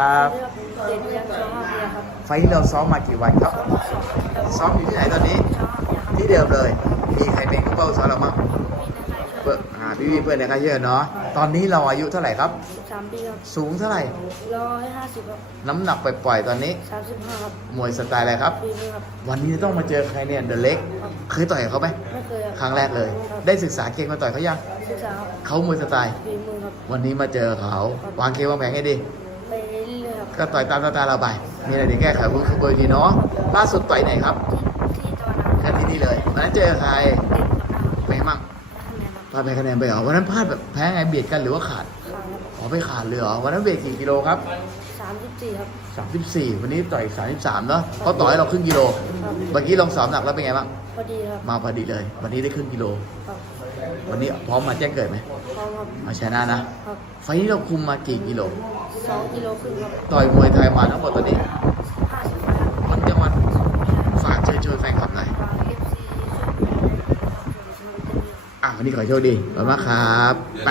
ครับ เด็กยังชอบเบียร์ครับไฟล์ที่เราซ้อมมากี่วันครับ ซ้อมอยู่ที่ไหนตอนนี้ชอบเบียร์ครับที่เดิมเลย มีใครเป็นผู้เป้าซ้อมเรามั้งเพื่อนอ่าพี่พี่เพื่อนในค่ายเยอะเนาะ ตอนนี้เราอายุเท่าไหร่ครับสิบสามปีครับสูงเท่าไหร่ ร้อยห้าสิบครับน้ำหนักปล่อยๆตอนนี้ สามสิบห้าครับมวยสไตล์อะไรครับ ปีนี้ครับ วันนี้ต้องมาเจอใครเนี่ยเดอะเล็ก เคยต่อยกับเขาไหม ไม่เคยครับครั้งแรกเลย ได้ศึกษาเกมมาต่อยเขายัง ศึกษาครับเขามวยสไตล์ ฝีมือครับ วันนี้มาเจอเขา วางเกมวางแผนให้ดี ก็ต่อยตามสไตล์เราไปมีอะไรเดี๋ยวแก้ไขเพิ่มเบอร์ทีเนาะล่าสุดต่อยไหนครับที่ตอนนั้นแค่ที่นี่เลยวันนั้นเจอใครเด็กกับหน้าไปมั่งคะแนนครับพลาดไปคะแนนไปเหรอวันนั้นพลาดแบบแพ้ไงเบียดกันหรือว่าขาดขาครับอ๋อไปขาดเลยเหรอวันนั้นเบียดกี่กิโลครับสามสิบสี่ครับ34วันนี้ต่อย33เนาะเขาต่อยเราครึ่งกิโลครับเมื่อกี้ลองสอบหนักแล้วเป็นไงบ้างพอดีครับมาพอดีเลย วันนี้ได้ครึ่งกิโลครับวันนี้พร้อมมาแจ้งเกิดไหมพร้อมครับมาชนะนะครับไฟล์นี้เราคุมมากี่กิโล สองกิโลครึ่งครับต่อยมวยไทยมาทั้งหมดตอนนี้ ห้าสิบห้าครับมันจังหวัดฝากเชิญชวนแฟนคลับหน่อยฝากเอฟซีช่วยดูแลช่วยดูแลช่วยดูแลอะวันนี้ขอให้โชคดีขอบคุณมากครับ ไป